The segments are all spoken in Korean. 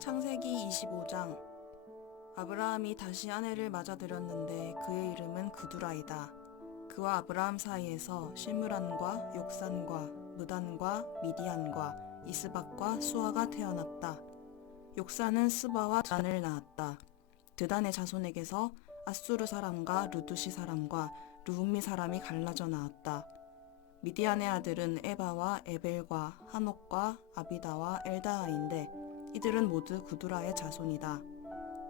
창세기 25장. 아브라함이 다시 아내를 맞아들였는데 그의 이름은 그두라이다. 그와 아브라함 사이에서 실므란과 욕산과 무단과 미디안과 이스박과 수아가 태어났다. 욕산은 스바와 드단을 낳았다. 드단의 자손에게서 아수르 사람과 루두시 사람과 루음미 사람이 갈라져 나왔다. 미디안의 아들은 에바와 에벨과 하녹과 아비다와 엘다아인데 이들은 모두 그두라의 자손이다.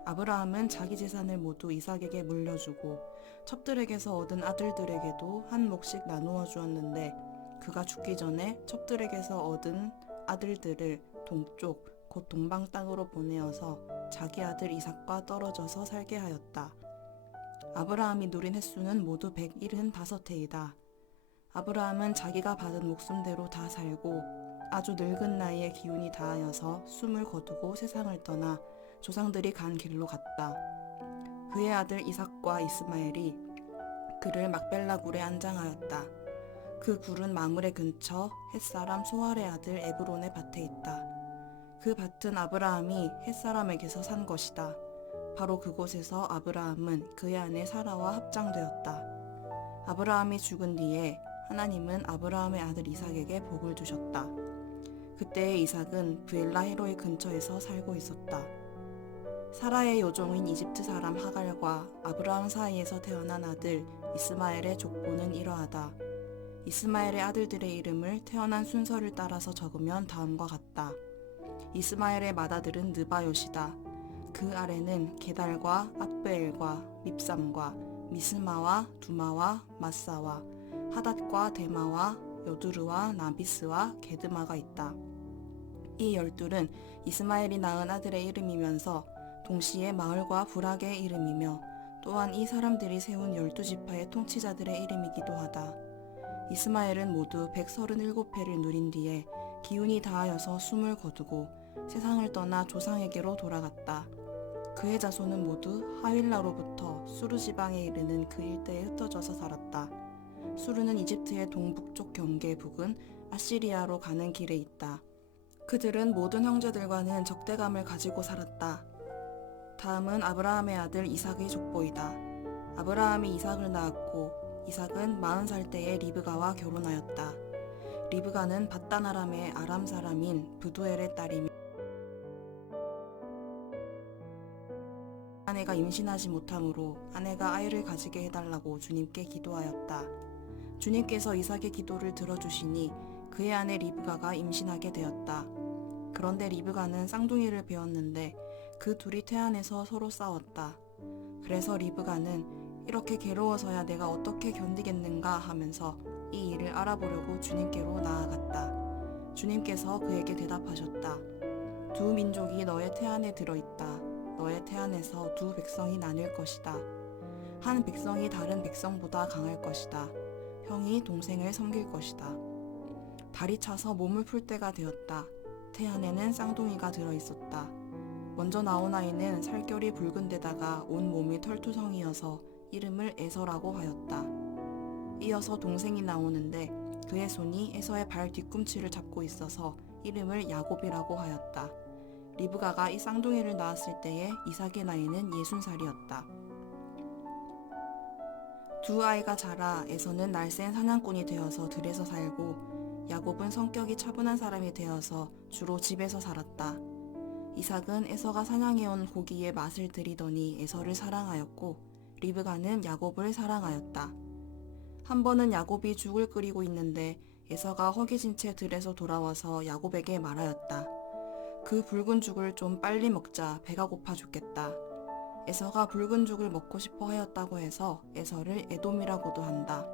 아브라함은 자기 재산을 모두 이삭에게 물려주고 첩들에게서 얻은 아들들에게도 한 몫씩 나누어 주었는데 그가 죽기 전에 첩들에게서 얻은 아들들을 동쪽 곧 동방 땅으로 보내어서 자기 아들 이삭과 떨어져서 살게 하였다. 아브라함이 누린 횟수는 모두 175해이다. 아브라함은 자기가 받은 목숨대로 다 살고 아주 늙은 나이에 기운이 다하여서 숨을 거두고 세상을 떠나 조상들이 간 길로 갔다. 그의 아들 이삭과 이스마엘이 그를 막벨라 굴에 안장하였다. 그 굴은 마므레 근처 햇사람 소알의 아들 에브론의 밭에 있다. 그 밭은 아브라함이 햇사람에게서 산 것이다. 바로 그곳에서 아브라함은 그의 아내 사라와 합장되었다. 아브라함이 죽은 뒤에 하나님은 아브라함의 아들 이삭에게 복을 주셨다. 그때의 이삭은 브엘라 헤로의 근처에서 살고 있었다. 사라의 요종인 이집트 사람 하갈과 아브라함 사이에서 태어난 아들 이스마엘의 족보는 이러하다. 이스마엘의 아들들의 이름을 태어난 순서를 따라서 적으면 다음과 같다. 이스마엘의 맏아들은 느바요시다. 그 아래는 게달과 앗베엘과 밉삼과 미스마와 두마와 마사와 하닷과 데마와 여두르와 나비스와 게드마가 있다. 이 12은 이스마엘이 낳은 아들의 이름이면서 동시에 마을과 부락의 이름이며 또한 이 사람들이 세운 12지파의 통치자들의 이름이기도 하다. 이스마엘은 모두 137해를 누린 뒤에 기운이 다하여서 숨을 거두고 세상을 떠나 조상에게로 돌아갔다. 그의 자손은 모두 하윌라로부터 수르 지방에 이르는 그 일대에 흩어져서 살았다. 수르는 이집트의 동북쪽 경계 북은 아시리아로 가는 길에 있다. 그들은 모든 형제들과는 적대감을 가지고 살았다. 다음은 아브라함의 아들 이삭의 족보이다. 아브라함이 이삭을 낳았고 이삭은 40살 때에 리브가와 결혼하였다. 리브가는 밧단 아람의 아람 사람인 브두엘의 딸이며 아내가 임신하지 못하므로 아내가 아이를 가지게 해달라고 주님께 기도하였다. 주님께서 이삭의 기도를 들어주시니 그의 아내 리브가가 임신하게 되었다. 그런데 리브가는 쌍둥이를 배웠는데 그 둘이 태안에서 서로 싸웠다. 그래서 리브가는 이렇게 괴로워서야 내가 어떻게 견디겠는가 하면서 이 일을 알아보려고 주님께로 나아갔다. 주님께서 그에게 대답하셨다. 두 민족이 너의 태안에 들어있다. 너의 태안에서 두 백성이 나뉠 것이다. 한 백성이 다른 백성보다 강할 것이다. 형이 동생을 섬길 것이다. 달이 차서 몸을 풀 때가 되었다. 태안에는 쌍둥이가 들어있었다. 먼저 나온 아이는 살결이 붉은 데다가 온 몸이 털투성이어서 이름을 에서라고 하였다. 이어서 동생이 나오는데 그의 손이 에서의 발 뒤꿈치를 잡고 있어서 이름을 야곱이라고 하였다. 리브가가 이 쌍둥이를 낳았을 때에 이삭의 나이는 60살이었다. 두 아이가 자라 에서는 날쌘 사냥꾼이 되어서 들에서 살고 야곱은 성격이 차분한 사람이 되어서 주로 집에서 살았다. 이삭은 에서가 사냥해온 고기의 맛을 들이더니 에서를 사랑하였고 리브가는 야곱을 사랑하였다. 한 번은 야곱이 죽을 끓이고 있는데 에서가 허기진 채 들에서 돌아와서 야곱에게 말하였다. 그 붉은 죽을 좀 빨리 먹자. 배가 고파 죽겠다. 에서가 붉은 죽을 먹고 싶어 하였다고 해서 에서를 에돔이라고도 한다.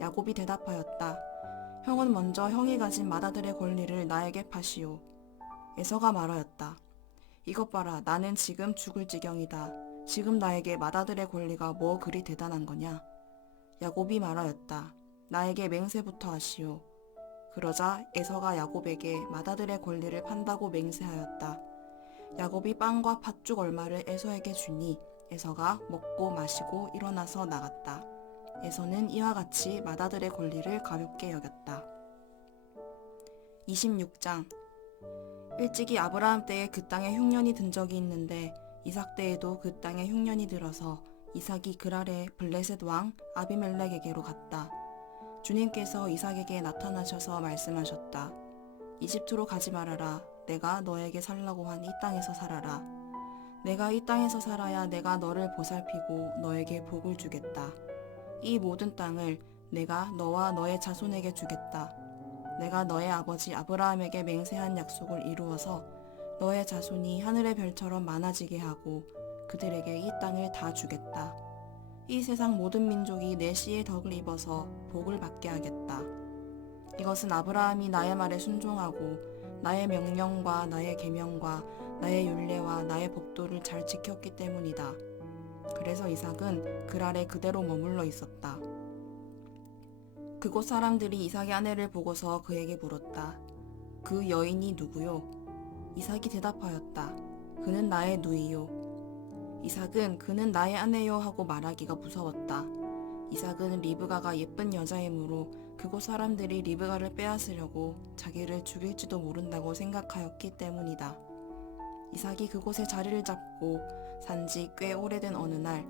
야곱이 대답하였다. 형은 먼저 형이 가진 맏아들의 권리를 나에게 파시오. 에서가 말하였다. 이것 봐라. 나는 지금 죽을 지경이다. 지금 나에게 맏아들의 권리가 뭐 그리 대단한 거냐. 야곱이 말하였다. 나에게 맹세부터 하시오. 그러자 에서가 야곱에게 맏아들의 권리를 판다고 맹세하였다. 야곱이 빵과 팥죽 얼마를 에서에게 주니 에서가 먹고 마시고 일어나서 나갔다. 에서는 이와 같이 맏아들의 권리를 가볍게 여겼다. 26장. 일찍이 아브라함 때에 그 땅에 흉년이 든 적이 있는데 이삭 때에도 그 땅에 흉년이 들어서 이삭이 그랄의 블레셋 왕 아비멜렉에게로 갔다. 주님께서 이삭에게 나타나셔서 말씀하셨다. 이집트로 가지 말아라. 내가 너에게 살라고 한 이 땅에서 살아라. 내가 이 땅에서 살아야 내가 너를 보살피고 너에게 복을 주겠다. 이 모든 땅을 내가 너와 너의 자손에게 주겠다. 내가 너의 아버지 아브라함에게 맹세한 약속을 이루어서 너의 자손이 하늘의 별처럼 많아지게 하고 그들에게 이 땅을 다 주겠다. 이 세상 모든 민족이 내 씨의 덕을 입어서 복을 받게 하겠다. 이것은 아브라함이 나의 말에 순종하고 나의 명령과 나의 계명과 나의 율례와 나의 법도를 잘 지켰기 때문이다. 그래서 이삭은 그랄에 그대로 머물러 있었다. 그곳 사람들이 이삭의 아내를 보고서 그에게 물었다. 그 여인이 누구요? 이삭이 대답하였다. 그는 나의 누이요. 이삭은 그는 나의 아내요 하고 말하기가 무서웠다. 이삭은 리브가가 예쁜 여자이므로 그곳 사람들이 리브가를 빼앗으려고 자기를 죽일지도 모른다고 생각하였기 때문이다. 이삭이 그곳에 자리를 잡고 산지 꽤 오래된 어느 날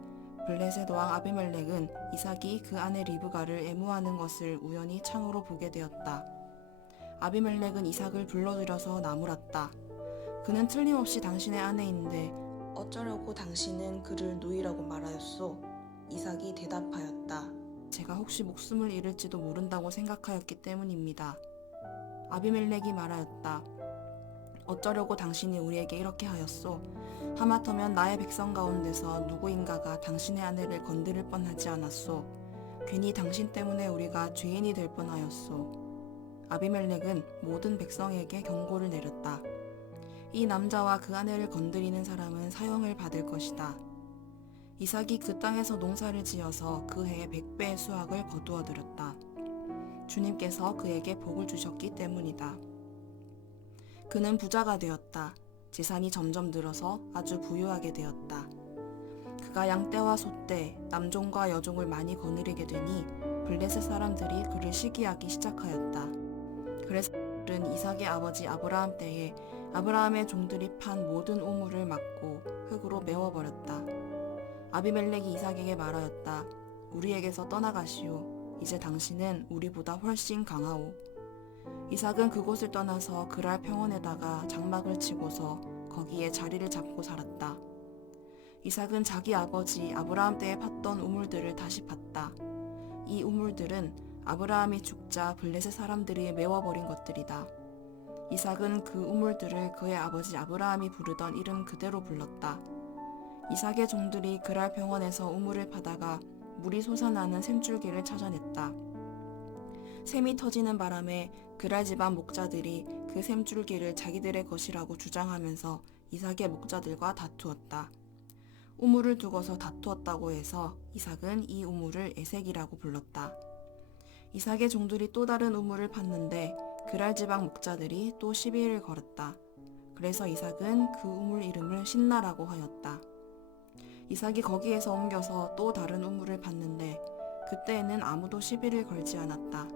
블레셋 왕 아비멜렉은 이삭이 그 아내 리브가를 애무하는 것을 우연히 창으로 보게 되었다. 아비멜렉은 이삭을 불러들여서 나무랐다. 그는 틀림없이 당신의 아내인데 어쩌려고 당신은 그를 누이라고 말하였소? 이삭이 대답하였다. 제가 혹시 목숨을 잃을지도 모른다고 생각하였기 때문입니다. 아비멜렉이 말하였다. 어쩌려고 당신이 우리에게 이렇게 하였소? 하마터면 나의 백성 가운데서 누구인가가 당신의 아내를 건드릴 뻔하지 않았소? 괜히 당신 때문에 우리가 죄인이 될 뻔하였소. 아비멜렉은 모든 백성에게 경고를 내렸다. 이 남자와 그 아내를 건드리는 사람은 사형을 받을 것이다. 이삭이 그 땅에서 농사를 지어서 그 해에 100배의 수확을 거두어 들였다. 주님께서 그에게 복을 주셨기 때문이다. 그는 부자가 되었다. 재산이 점점 늘어서 아주 부유하게 되었다. 그가 양떼와 소떼, 남종과 여종을 많이 거느리게 되니 블레셋 사람들이 그를 시기하기 시작하였다. 그래서 그들은 이삭의 아버지 아브라함 때에 아브라함의 종들이 판 모든 우물을 막고 흙으로 메워버렸다. 아비멜렉이 이삭에게 말하였다. 우리에게서 떠나가시오. 이제 당신은 우리보다 훨씬 강하오. 이삭은 그곳을 떠나서 그랄 평원에다가 장막을 치고서 거기에 자리를 잡고 살았다. 이삭은 자기 아버지 아브라함 때에 팠던 우물들을 다시 팠다. 이 우물들은 아브라함이 죽자 블레셋 사람들이 메워버린 것들이다. 이삭은 그 우물들을 그의 아버지 아브라함이 부르던 이름 그대로 불렀다. 이삭의 종들이 그랄 평원에서 우물을 파다가 물이 솟아나는 샘줄기를 찾아냈다. 샘이 터지는 바람에 그랄 집안 목자들이 그 샘줄기를 자기들의 것이라고 주장하면서 이삭의 목자들과 다투었다. 우물을 두고서 다투었다고 해서 이삭은 이 우물을 에색이라고 불렀다. 이삭의 종들이 또 다른 우물을 팠는데 그랄 지방 목자들이 또 시비를 걸었다. 그래서 이삭은 그 우물 이름을 신나라고 하였다. 이삭이 거기에서 옮겨서 또 다른 우물을 팠는데 그때에는 아무도 시비를 걸지 않았다.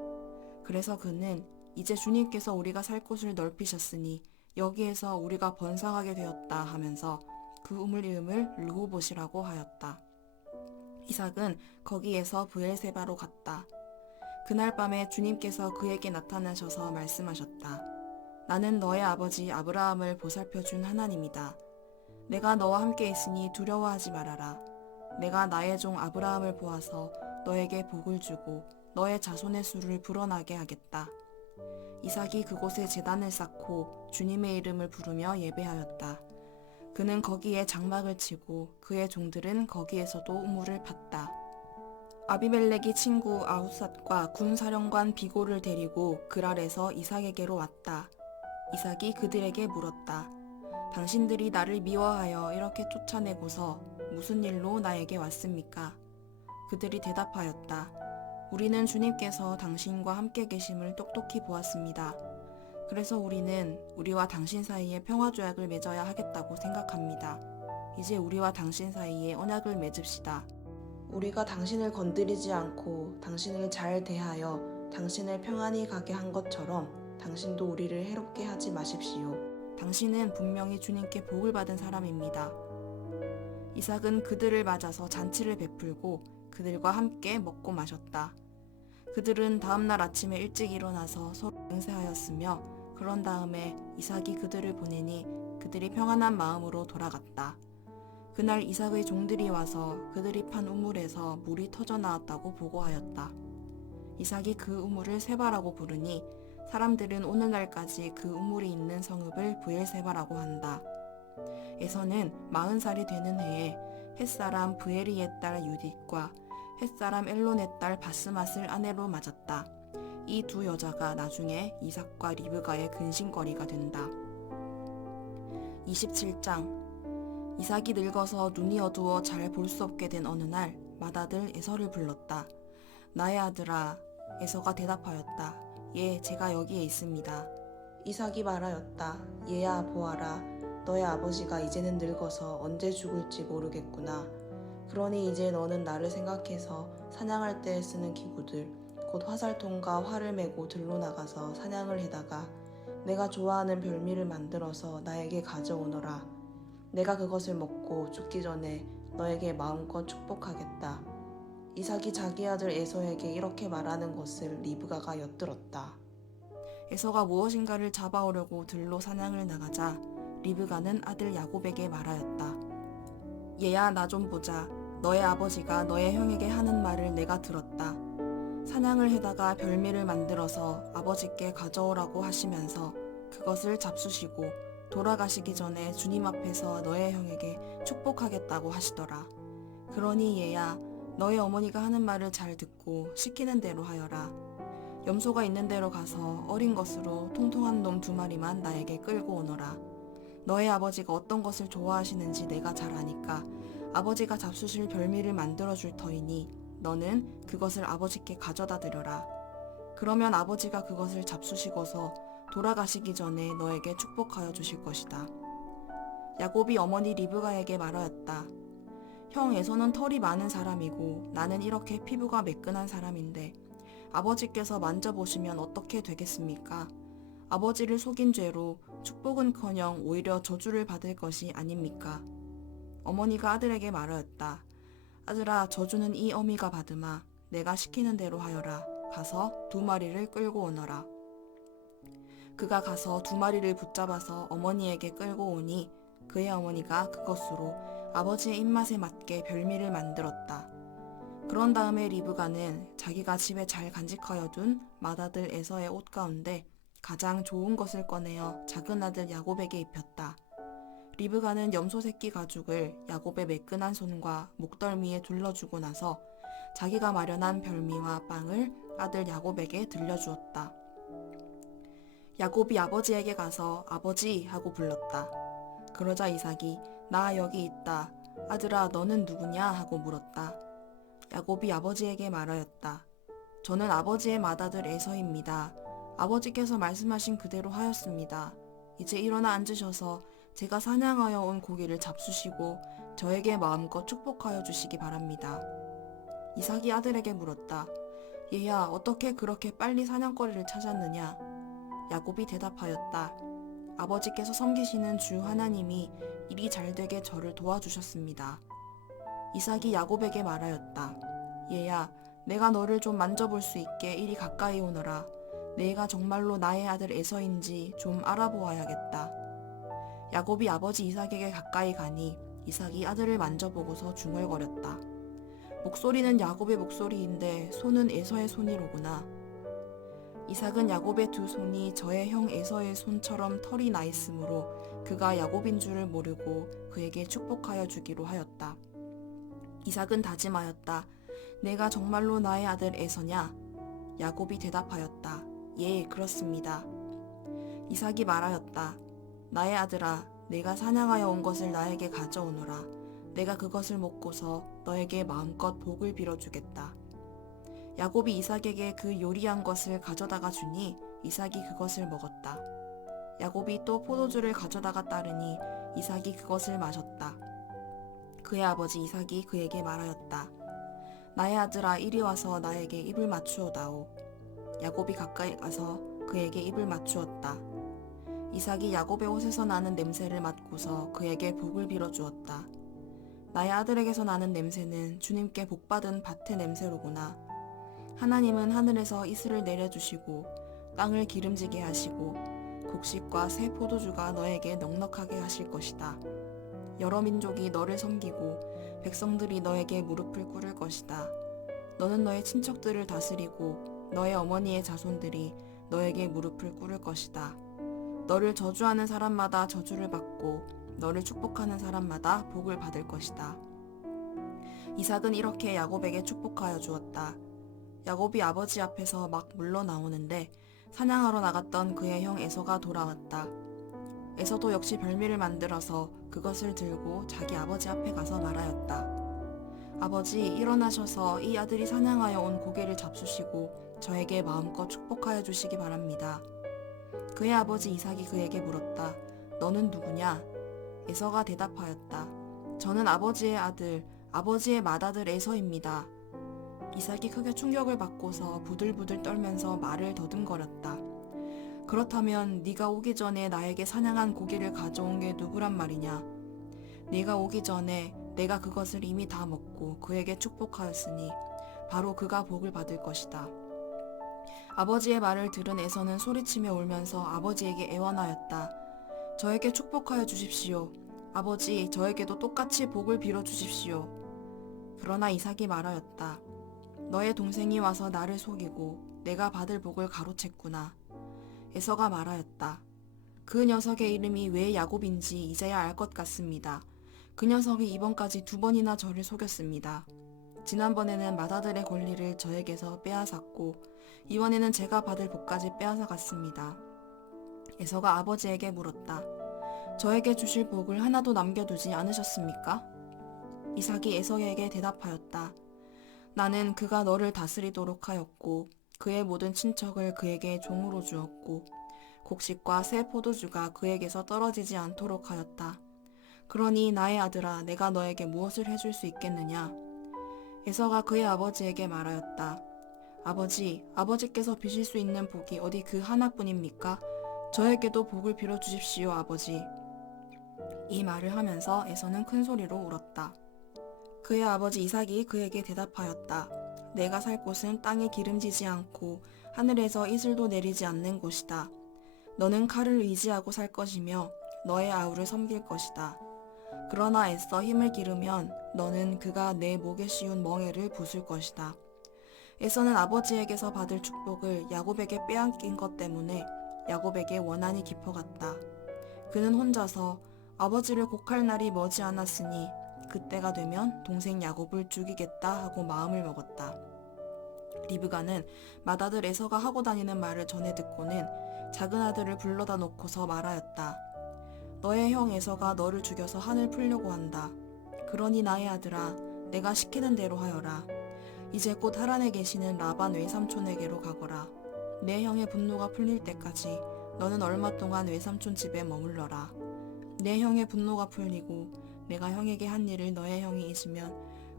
그래서 그는 이제 주님께서 우리가 살 곳을 넓히셨으니 여기에서 우리가 번성하게 되었다 하면서 그 우물 이름을 르호봇이라고 하였다. 이삭은 거기에서 브엘세바로 갔다. 그날 밤에 주님께서 그에게 나타나셔서 말씀하셨다. 나는 너의 아버지 아브라함을 보살펴준 하나님이다. 내가 너와 함께 있으니 두려워하지 말아라. 내가 나의 종 아브라함을 보아서 너에게 복을 주고 너의 자손의 수를 불어나게 하겠다. 이삭이 그곳에 제단을 쌓고 주님의 이름을 부르며 예배하였다. 그는 거기에 장막을 치고 그의 종들은 거기에서도 우물을 팠다. 아비멜렉이 친구 아웃삿과 군사령관 비골을 데리고 그랄에서 이삭에게로 왔다. 이삭이 그들에게 물었다. 당신들이 나를 미워하여 이렇게 쫓아내고서 무슨 일로 나에게 왔습니까? 그들이 대답하였다. 우리는 주님께서 당신과 함께 계심을 똑똑히 보았습니다. 그래서 우리는 우리와 당신 사이에 평화조약을 맺어야 하겠다고 생각합니다. 이제 우리와 당신 사이에 언약을 맺읍시다. 우리가 당신을 건드리지 않고 당신을 잘 대하여 당신을 평안히 가게 한 것처럼 당신도 우리를 해롭게 하지 마십시오. 당신은 분명히 주님께 복을 받은 사람입니다. 이삭은 그들을 맞아서 잔치를 베풀고 그들과 함께 먹고 마셨다. 그들은 다음날 아침에 일찍 일어나서 서로 맹세하였으며 그런 다음에 이삭이 그들을 보내니 그들이 평안한 마음으로 돌아갔다. 그날 이삭의 종들이 와서 그들이 판 우물에서 물이 터져 나왔다고 보고하였다. 이삭이 그 우물을 세바라고 부르니 사람들은 오늘날까지 그 우물이 있는 성읍을 브엘세바라고 한다. 에서는 40살이 되는 해에 햇사람 브에리의 딸 유딧과 햇사람 엘론의 딸 바스맛을 아내로 맞았다. 이 두 여자가 나중에 이삭과 리브가의 근심거리가 된다. 27장. 이삭이 늙어서 눈이 어두워 잘 볼 수 없게 된 어느 날 맏아들 에서를 불렀다. 나의 아들아. 에서가 대답하였다. 예, 제가 여기에 있습니다. 이삭이 말하였다. 얘야, 보아라. 너의 아버지가 이제는 늙어서 언제 죽을지 모르겠구나. 그러니 이제 너는 나를 생각해서 사냥할 때 쓰는 기구들, 곧 화살통과 활을 메고 들로 나가서 사냥을 해다가 내가 좋아하는 별미를 만들어서 나에게 가져오너라. 내가 그것을 먹고 죽기 전에 너에게 마음껏 축복하겠다. 이삭이 자기 아들 에서에게 이렇게 말하는 것을 리브가가 엿들었다. 에서가 무엇인가를 잡아오려고 들로 사냥을 나가자 리브가는 아들 야곱에게 말하였다. 얘야, 나 좀 보자. 너의 아버지가 너의 형에게 하는 말을 내가 들었다. 사냥을 해다가 별미를 만들어서 아버지께 가져오라고 하시면서 그것을 잡수시고 돌아가시기 전에 주님 앞에서 너의 형에게 축복하겠다고 하시더라. 그러니 얘야, 너의 어머니가 하는 말을 잘 듣고 시키는 대로 하여라. 염소가 있는 데로 가서 어린 것으로 통통한 놈 2마리만 나에게 끌고 오너라. 너의 아버지가 어떤 것을 좋아하시는지 내가 잘 아니까 아버지가 잡수실 별미를 만들어줄 터이니 너는 그것을 아버지께 가져다 드려라. 그러면 아버지가 그것을 잡수시고서 돌아가시기 전에 너에게 축복하여 주실 것이다. 야곱이 어머니 리브가에게 말하였다. 형 에서는 털이 많은 사람이고 나는 이렇게 피부가 매끈한 사람인데 아버지께서 만져보시면 어떻게 되겠습니까? 아버지를 속인 죄로 축복은커녕 오히려 저주를 받을 것이 아닙니까? 어머니가 아들에게 말하였다. 아들아, 저주는 이 어미가 받으마. 내가 시키는 대로 하여라. 가서 2마리를 끌고 오너라. 그가 가서 2마리를 붙잡아서 어머니에게 끌고 오니 그의 어머니가 그것으로 아버지의 입맛에 맞게 별미를 만들었다. 그런 다음에 리브가는 자기가 집에 잘 간직하여 둔 맏아들 에서의 옷 가운데 가장 좋은 것을 꺼내어 작은 아들 야곱에게 입혔다. 리브가는 염소 새끼 가죽을 야곱의 매끈한 손과 목덜미에 둘러주고 나서 자기가 마련한 별미와 빵을 아들 야곱에게 들려주었다. 야곱이 아버지에게 가서 아버지 하고 불렀다. 그러자 이삭이 나 여기 있다. 아들아, 너는 누구냐 하고 물었다. 야곱이 아버지에게 말하였다. 저는 아버지의 맏아들 에서입니다. 아버지께서 말씀하신 그대로 하였습니다. 이제 일어나 앉으셔서 제가 사냥하여 온 고기를 잡수시고 저에게 마음껏 축복하여 주시기 바랍니다. 이삭이 아들에게 물었다. 얘야, 어떻게 그렇게 빨리 사냥거리를 찾았느냐? 야곱이 대답하였다. 아버지께서 섬기시는 주 하나님이 일이 잘되게 저를 도와주셨습니다. 이삭이 야곱에게 말하였다. 얘야, 내가 너를 좀 만져볼 수 있게 이리 가까이 오너라. 내가 정말로 나의 아들 에서인지 좀 알아보아야겠다. 야곱이 아버지 이삭에게 가까이 가니 이삭이 아들을 만져보고서 중얼거렸다. 목소리는 야곱의 목소리인데 손은 에서의 손이로구나. 이삭은 야곱의 2 손이 저의 형 에서의 손처럼 털이 나 있으므로 그가 야곱인 줄을 모르고 그에게 축복하여 주기로 하였다. 이삭은 다짐하였다. 내가 정말로 나의 아들 에서냐? 야곱이 대답하였다. 예, 그렇습니다. 이삭이 말하였다. 나의 아들아, 내가 사냥하여 온 것을 나에게 가져오너라. 내가 그것을 먹고서 너에게 마음껏 복을 빌어주겠다. 야곱이 이삭에게 그 요리한 것을 가져다가 주니 이삭이 그것을 먹었다. 야곱이 또 포도주를 가져다가 따르니 이삭이 그것을 마셨다. 그의 아버지 이삭이 그에게 말하였다. 나의 아들아, 이리 와서 나에게 입을 맞추어다오. 야곱이 가까이 가서 그에게 입을 맞추었다. 이삭이 야곱의 옷에서 나는 냄새를 맡고서 그에게 복을 빌어 주었다. 나의 아들에게서 나는 냄새는 주님께 복받은 밭의 냄새로구나. 하나님은 하늘에서 이슬을 내려주시고 땅을 기름지게 하시고 곡식과 새 포도주가 너에게 넉넉하게 하실 것이다. 여러 민족이 너를 섬기고 백성들이 너에게 무릎을 꿇을 것이다. 너는 너의 친척들을 다스리고 너의 어머니의 자손들이 너에게 무릎을 꿇을 것이다. 너를 저주하는 사람마다 저주를 받고 너를 축복하는 사람마다 복을 받을 것이다. 이삭은 이렇게 야곱에게 축복하여 주었다. 야곱이 아버지 앞에서 막 물러나오는데 사냥하러 나갔던 그의 형 에서가 돌아왔다. 에서도 역시 별미를 만들어서 그것을 들고 자기 아버지 앞에 가서 말하였다. 아버지, 일어나셔서 이 아들이 사냥하여 온 고기를 잡수시고 저에게 마음껏 축복하여 주시기 바랍니다. 그의 아버지 이삭이 그에게 물었다. 너는 누구냐? 에서가 대답하였다. 저는 아버지의 아들, 아버지의 맏아들 에서입니다. 이삭이 크게 충격을 받고서 부들부들 떨면서 말을 더듬거렸다. 그렇다면 네가 오기 전에 나에게 사냥한 고기를 가져온 게 누구란 말이냐? 네가 오기 전에 내가 그것을 이미 다 먹고 그에게 축복하였으니 바로 그가 복을 받을 것이다. 아버지의 말을 들은 에서는 소리치며 울면서 아버지에게 애원하였다. 저에게 축복하여 주십시오. 아버지, 저에게도 똑같이 복을 빌어 주십시오. 그러나 이삭이 말하였다. 너의 동생이 와서 나를 속이고 내가 받을 복을 가로챘구나. 에서가 말하였다. 그 녀석의 이름이 왜 야곱인지 이제야 알 것 같습니다. 그 녀석이 이번까지 2번이나 저를 속였습니다. 지난번에는 맏아들의 권리를 저에게서 빼앗았고 이번에는 제가 받을 복까지 빼앗아 갔습니다. 에서가 아버지에게 물었다. 저에게 주실 복을 하나도 남겨두지 않으셨습니까? 이삭이 에서에게 대답하였다. 나는 그가 너를 다스리도록 하였고 그의 모든 친척을 그에게 종으로 주었고 곡식과 새 포도주가 그에게서 떨어지지 않도록 하였다. 그러니 나의 아들아, 내가 너에게 무엇을 해줄 수 있겠느냐? 에서가 그의 아버지에게 말하였다. 아버지, 아버지께서 비실 수 있는 복이 어디 그 하나뿐입니까? 저에게도 복을 빌어 주십시오, 아버지. 이 말을 하면서 에서는 큰 소리로 울었다. 그의 아버지 이삭이 그에게 대답하였다. 내가 살 곳은 땅에 기름지지 않고 하늘에서 이슬도 내리지 않는 곳이다. 너는 칼을 의지하고 살 것이며 너의 아우를 섬길 것이다. 그러나 애써 힘을 기르면 너는 그가 내 목에 씌운 멍에를 부술 것이다. 에서는 아버지에게서 받을 축복을 야곱에게 빼앗긴 것 때문에 야곱에게 원한이 깊어갔다. 그는 혼자서 아버지를 곡할 날이 머지 않았으니 그때가 되면 동생 야곱을 죽이겠다 하고 마음을 먹었다. 리브가는 맏아들 에서가 하고 다니는 말을 전해 듣고는 작은 아들을 불러다 놓고서 말하였다. 너의 형 에서가 너를 죽여서 한을 풀려고 한다. 그러니 나의 아들아, 내가 시키는 대로 하여라. 이제 곧 하란에 계시는 라반 외삼촌에게로 가거라. 내 형의 분노가 풀릴 때까지 너는 얼마 동안 외삼촌 집에 머물러라. 내 형의 분노가 풀리고 내가 형에게 한 일을 너의 형이 잊으면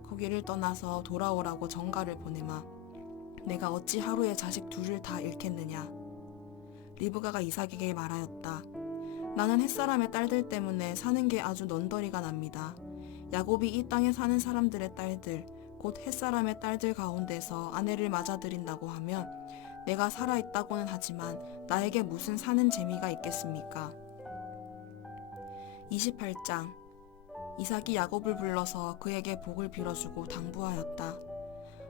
거기를 떠나서 돌아오라고 전가를 보내마. 내가 어찌 하루에 자식 둘을 다 잃겠느냐. 리브가가 이삭에게 말하였다. 나는 햇사람의 딸들 때문에 사는 게 아주 넌더리가 납니다. 야곱이 이 땅에 사는 사람들의 딸들, 곧 햇사람의 딸들 가운데서 아내를 맞아들인다고 하면 내가 살아있다고는 하지만 나에게 무슨 사는 재미가 있겠습니까? 28장. 이삭이 야곱을 불러서 그에게 복을 빌어주고 당부하였다.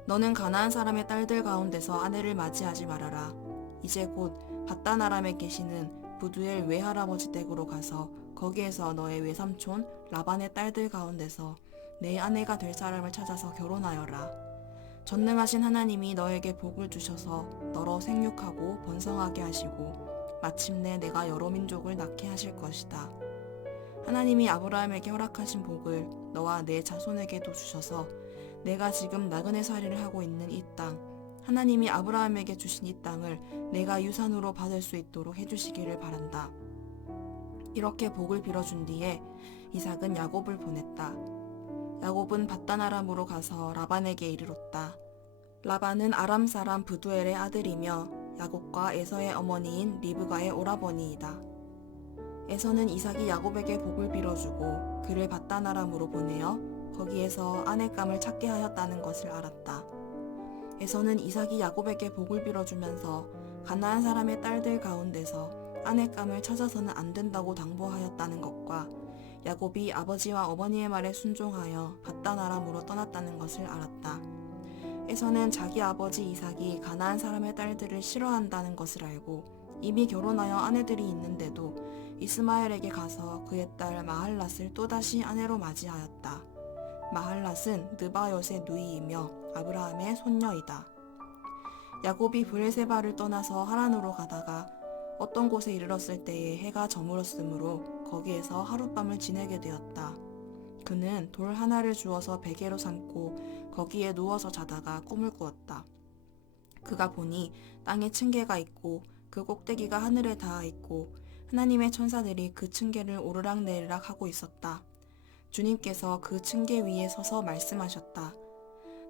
너는 가나안 사람의 딸들 가운데서 아내를 맞이하지 말아라. 이제 곧 밧단 아람에 계시는 부두엘 외할아버지 댁으로 가서 거기에서 너의 외삼촌 라반의 딸들 가운데서 내 아내가 될 사람을 찾아서 결혼하여라. 전능하신 하나님이 너에게 복을 주셔서 너로 생육하고 번성하게 하시고 마침내 내가 여러 민족을 낳게 하실 것이다. 하나님이 아브라함에게 허락하신 복을 너와 내 자손에게도 주셔서 내가 지금 나그네 살이를 하고 있는 이 땅, 하나님이 아브라함에게 주신 이 땅을 내가 유산으로 받을 수 있도록 해주시기를 바란다. 이렇게 복을 빌어준 뒤에 이삭은 야곱을 보냈다. 야곱은 밧단 아람으로 가서 라반에게 이르렀다. 라반은 아람 사람 브두엘의 아들이며 야곱과 에서의 어머니인 리브가의 오라버니이다. 에서는 이삭이 야곱에게 복을 빌어주고 그를 밧단 아람으로 보내어 거기에서 아내감을 찾게 하였다는 것을 알았다. 에서는 이삭이 야곱에게 복을 빌어주면서 가나안 사람의 딸들 가운데서 아내감을 찾아서는 안 된다고 당부하였다는 것과 야곱이 아버지와 어머니의 말에 순종하여 밧단 아람으로 떠났다는 것을 알았다. 에서는 자기 아버지 이삭이 가나안 사람의 딸들을 싫어한다는 것을 알고 이미 결혼하여 아내들이 있는데도 이스마엘에게 가서 그의 딸 마할랏을 또다시 아내로 맞이하였다. 마할랏은 느바옅의 누이이며 아브라함의 손녀이다. 야곱이 브엘세바를 떠나서 하란으로 가다가 어떤 곳에 이르렀을 때에 해가 저물었으므로 거기에서 하룻밤을 지내게 되었다. 그는 돌 하나를 주어서 베개로 삼고 거기에 누워서 자다가 꿈을 꾸었다. 그가 보니 땅에 층계가 있고 그 꼭대기가 하늘에 닿아 있고 하나님의 천사들이 그 층계를 오르락내리락 하고 있었다. 주님께서 그 층계 위에 서서 말씀하셨다.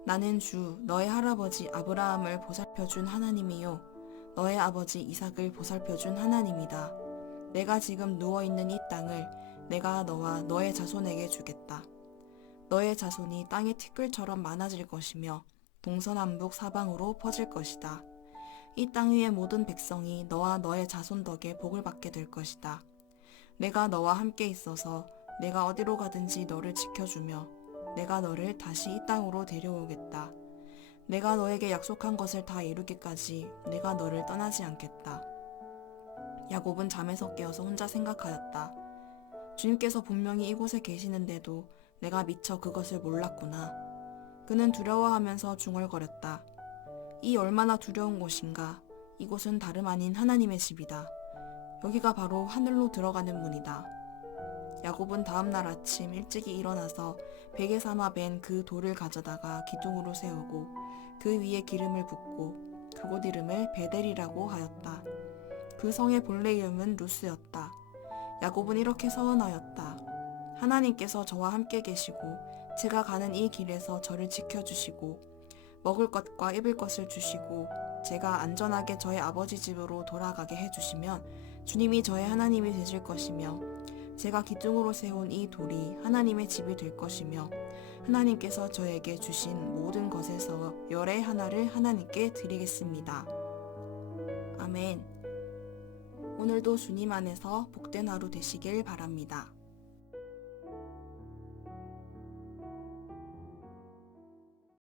나는 주 너의 할아버지 아브라함을 보살펴준 하나님이요 너의 아버지 이삭을 보살펴준 하나님이다. 내가 지금 누워있는 이 땅을 내가 너와 너의 자손에게 주겠다. 너의 자손이 땅의 티끌처럼 많아질 것이며 동서남북 사방으로 퍼질 것이다. 이 땅 위의 모든 백성이 너와 너의 자손 덕에 복을 받게 될 것이다. 내가 너와 함께 있어서 내가 어디로 가든지 너를 지켜주며 내가 너를 다시 이 땅으로 데려오겠다. 내가 너에게 약속한 것을 다 이루기까지 내가 너를 떠나지 않겠다. 야곱은 잠에서 깨어서 혼자 생각하였다. 주님께서 분명히 이곳에 계시는데도 내가 미처 그것을 몰랐구나. 그는 두려워하면서 중얼거렸다. 이 얼마나 두려운 곳인가. 이곳은 다름 아닌 하나님의 집이다. 여기가 바로 하늘로 들어가는 문이다. 야곱은 다음날 아침 일찍이 일어나서 베개 삼아 벤 그 돌을 가져다가 기둥으로 세우고 그 위에 기름을 붓고 그곳 이름을 베델이라고 하였다. 그 성의 본래 이름은 루스였다. 야곱은 이렇게 서원하였다. 하나님께서 저와 함께 계시고 제가 가는 이 길에서 저를 지켜주시고 먹을 것과 입을 것을 주시고 제가 안전하게 저의 아버지 집으로 돌아가게 해주시면 주님이 저의 하나님이 되실 것이며 제가 기둥으로 세운 이 돌이 하나님의 집이 될 것이며 하나님께서 저에게 주신 모든 것에서 열의 하나를 하나님께 드리겠습니다. 아멘. 오늘도 주님 안에서 복된 하루 되시길 바랍니다.